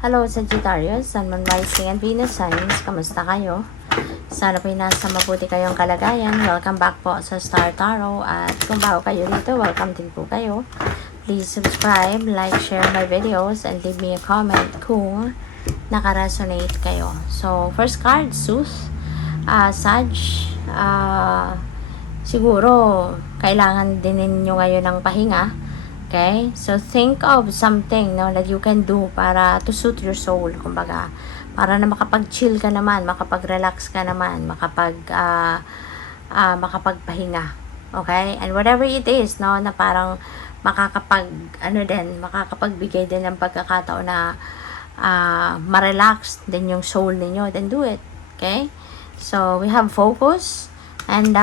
Hello Sagittarius, Sun, Moon, Rising, and Venus signs. Kamusta kayo? Sana po'y nasa mabuti kayong kalagayan. Welcome back po sa Star Tarot. At kung bago kayo dito, welcome din po kayo. Please subscribe, like, share my videos, and leave me a comment kung naka-resonate kayo. So, first card, Sooth. Sag. Siguro, kailangan din ninyo ngayon ng pahinga. Okay? So, think of something that you can do para to suit your soul. Kumbaga, para na makapag-chill ka naman, makapag-relax ka naman, makapagpahinga. Okay? And whatever it is, na parang makakapagbigay din ng pagkakataon na ma-relax din yung soul ninyo, then do it. Okay? So, we have focus and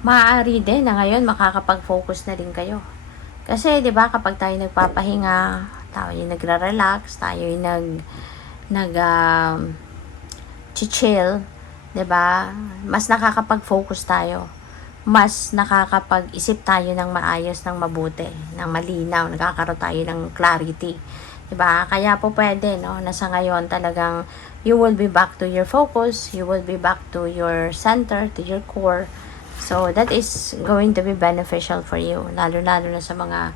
maaari din na ngayon makakapag-focus na din kayo. Kasi 'di ba kapag tayo nagpapahinga, tayo nagre-relax, tayo chill, 'di ba? Mas nakakapag-focus tayo. Mas nakakapag-isip tayo ng maayos, ng mabuti, ng malinaw, nagkakaroon tayo ng clarity. 'Di ba? Kaya po pwede na sa ngayon talagang you will be back to your focus, you will be back to your center, to your core. So, that is going to be beneficial for you. Lalo-lalo na sa mga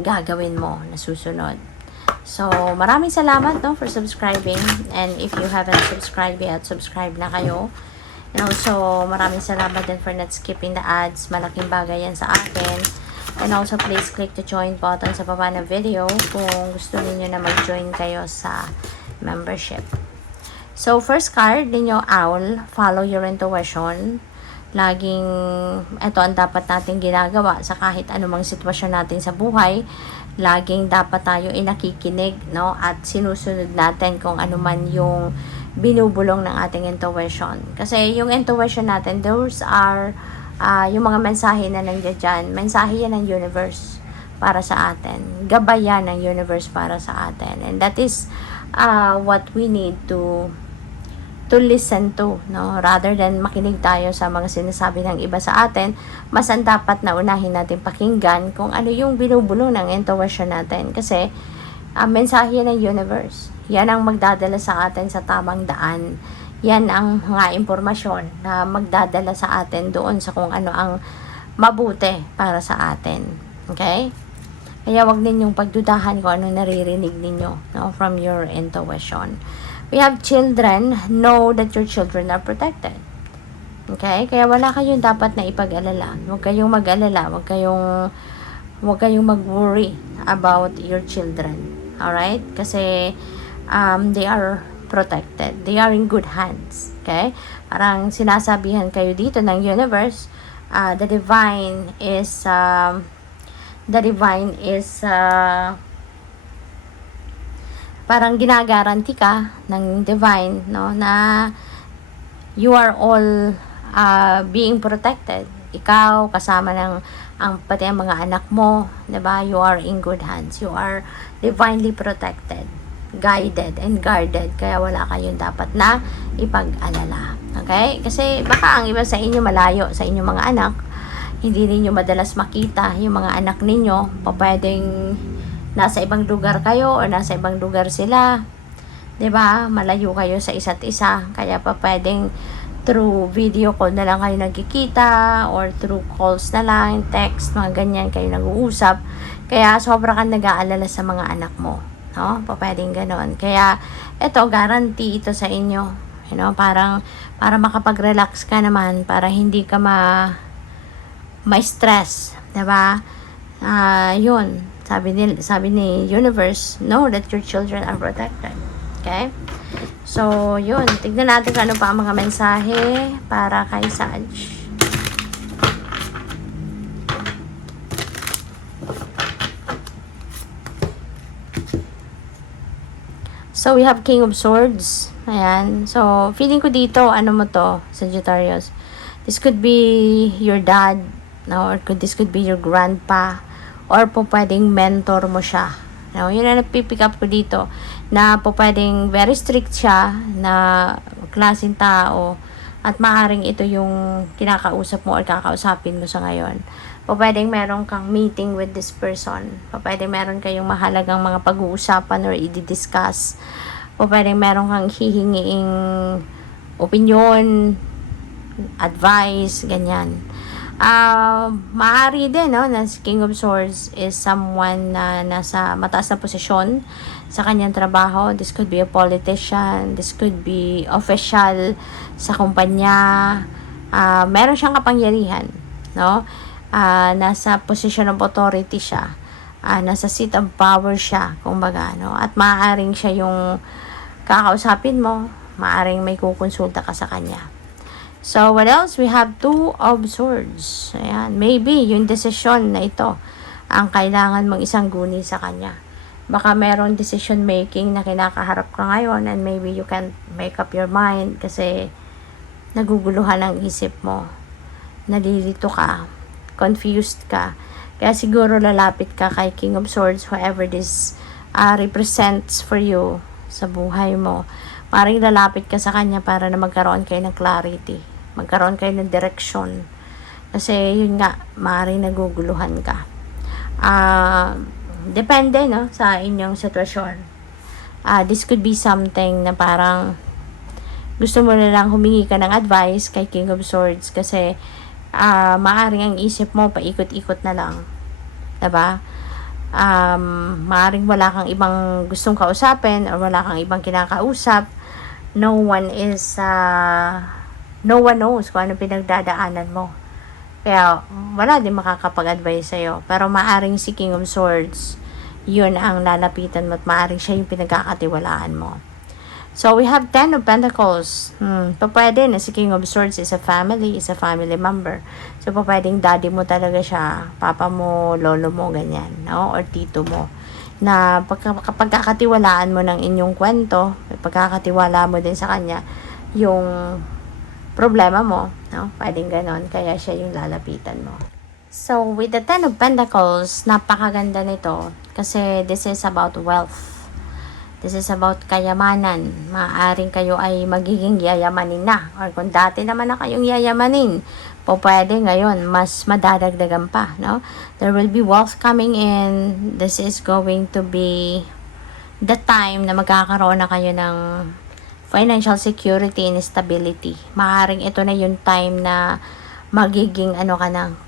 gagawin mo na susunod. So, maraming salamat for subscribing. And if you haven't subscribed yet, subscribe na kayo. And also, maraming salamat din for not skipping the ads. Malaking bagay yan sa akin. And also, please click the join button sa baba ng video kung gusto niyo na mag-join kayo sa membership. So, first card ninyo, Owl. Follow your intuition. Laging, ito ang dapat natin ginagawa sa kahit anumang sitwasyon natin sa buhay. Laging dapat tayo nakikinig, at sinusunod natin kung ano man yung binubulong ng ating intuition. Kasi yung intuition natin, those are yung mga mensahe na nandiyan dyan. Mensahe yan ng universe para sa atin. Gabay yan ng universe para sa atin. And that is what we need to listen to, rather than makinig tayo sa mga sinasabi ng iba sa atin. Mas ang dapat na unahin natin pakinggan kung ano yung binubulong ng intuition natin, kasi mensahe ng universe, yan ang magdadala sa atin sa tamang daan. Yan ang mga impormasyon na magdadala sa atin doon sa kung ano ang mabuti para sa atin. Okay? Kaya wag ninyong pagdudahan kung ano naririnig ninyo from your intuition. We have children. Know that your children are protected. Okay? Kaya wala kayong dapat na ipag-alala. Huwag kayong mag-alala. Huwag kayong mag-worry about your children. Alright? Kasi they are protected. They are in good hands. Okay? Parang sinasabihan kayo dito ng universe, the divine is parang ginagaranti ka ng divine, na you are all being protected. Ikaw, kasama pati ang mga anak mo, 'di ba? You are in good hands. You are divinely protected, guided, and guarded. Kaya wala kayong dapat na ipag-alala. Okay? Kasi baka ang iba sa inyo malayo sa inyong mga anak. Hindi ninyo madalas makita yung mga anak ninyo. Pwedeng nasa ibang lugar kayo o nasa ibang lugar sila. 'Di ba? Malayo kayo sa isa't isa. Kaya pwedeng through video call na lang kayo nagkikita or through calls na lang, text, mga ganyan kayo nag-uusap. Kaya sobra kang nag-aalala sa mga anak mo, Pwedeng ganoon. Kaya ito, guarantee ito sa inyo. Para makapag-relax ka naman, para hindi ka ma-stress, 'di ba? Yun. Sabi ni universe, know that your children are protected. Okay? So, yun. Tignan natin kung ano pa ang mga mensahe para kay Sag. So, we have King of Swords. Ayan. So, feeling ko dito, ano mo to, Sagittarius. This could be your dad, or this could be your grandpa, or pwedeng mentor mo siya. Yun na napipick up ko dito. Na pwedeng very strict siya na klaseng tao. At maaaring ito yung kinakausap mo or kakausapin mo sa ngayon. Pwedeng meron kang meeting with this person. Pwedeng meron kayong mahalagang mga pag-uusapan or i-discuss. Pwedeng meron kang hihingiing opinion, advice, ganyan. Maaari din, no, na si King of Swords is someone na nasa mataas na posisyon sa kanyang trabaho. This could be a politician, this could be official sa kumpanya. Meron siyang kapangyarihan, no? Nasa position of authority siya. Nasa seat of power siya, kumbaga, no? At maaaring siya yung kakausapin mo, maaaring may kukonsulta ka sa kanya. So, what else? We have Two of Swords. Ayan. Maybe, yung decision na ito ang kailangan mong isang guni sa kanya. Baka meron decision making na kinakaharap ka ngayon and maybe you can't make up your mind kasi naguguluhan ang isip mo. Nalilito ka. Confused ka. Kaya siguro lalapit ka kay King of Swords, whoever this represents for you sa buhay mo. Maring lalapit ka sa kanya para na magkaroon kayo ng clarity. Magkaroon kayo ng direction. Kasi yun nga, maring naguguluhan ka. Depende, no, sa inyong sitwasyon. This could be something na parang gusto mo na lang humingi ka ng advice kay King of Swords kasi maaring ang isip mo paikot-ikot na lang. Diba? Maaring wala kang ibang gustong kausapin or wala kang ibang kinakausap. No one knows kung ano pinagdadaanan mo. Kaya wala din makakapag-advise sa'yo. Pero maaring si King of Swords, yun ang lalapitan mo at maaring siya yung pinagkakatiwalaan mo. So, we have 10 of Pentacles. Pwede na si King of Swords is a family member. So, pwedeng daddy mo talaga siya, papa mo, lolo mo, ganyan, no? Or tito mo. Na pagkakatiwalaan mo ng inyong kwento, pagkakatiwala mo din sa kanya yung problema mo, no? Pwedeng ganon, kaya siya yung lalapitan mo. So, with the 10 of Pentacles, napakaganda nito kasi this is about wealth. This is about kayamanan. Maaaring kayo ay magiging yayamanin na. Or kung dati naman na kayong yayamanin, pwede ngayon, mas madadagdagan pa, no? There will be wealth coming in. This is going to be the time na magkakaroon na kayo ng financial security and stability. Maaaring ito na yung time na magiging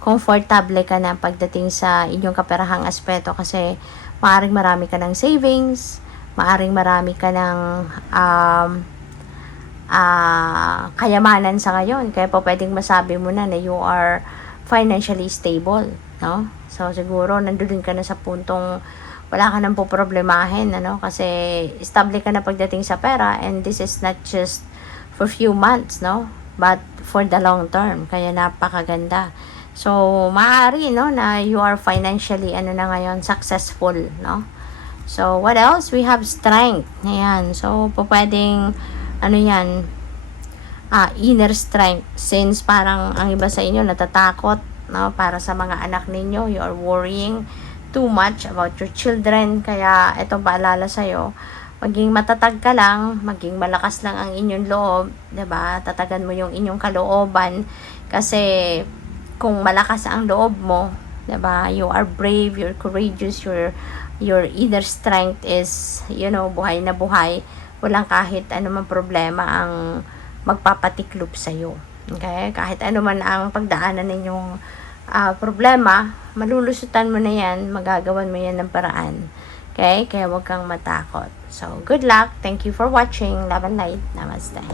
comfortable ka na pagdating sa inyong kaperahang aspeto kasi maaaring marami ka ng savings, maaring marami ka ng kayamanan sa ngayon. Kaya po pwedeng masabi mo na you are financially stable, no? So, siguro nandun ka na sa puntong wala ka nang poproblemahin, kasi stable ka na pagdating sa pera and this is not just for few months, no? But for the long term. Kaya napakaganda. So, maaari, no, na you are financially, na ngayon, successful, no? So, what else? We have strength. Ayan. So, pwedeng, inner strength. Since parang ang iba sa inyo natatakot, no? Para sa mga anak ninyo, you are worrying too much about your children. Kaya, ito paalala sa'yo, maging matatag ka lang, maging malakas lang ang inyong loob, 'di ba? Tatagan mo yung inyong kalooban kasi kung malakas ang loob mo, 'di ba? You are brave, you're courageous, your inner strength is, buhay na buhay. Walang kahit anumang problema ang magpapatiklop sa iyo. Okay? Kahit anuman ang pagdaanan ninyong problema, malulusutan mo na 'yan, magagawan mo 'yan ng paraan. Okay? Kaya huwag kang matakot. So, good luck. Thank you for watching. Love and light. Namaste.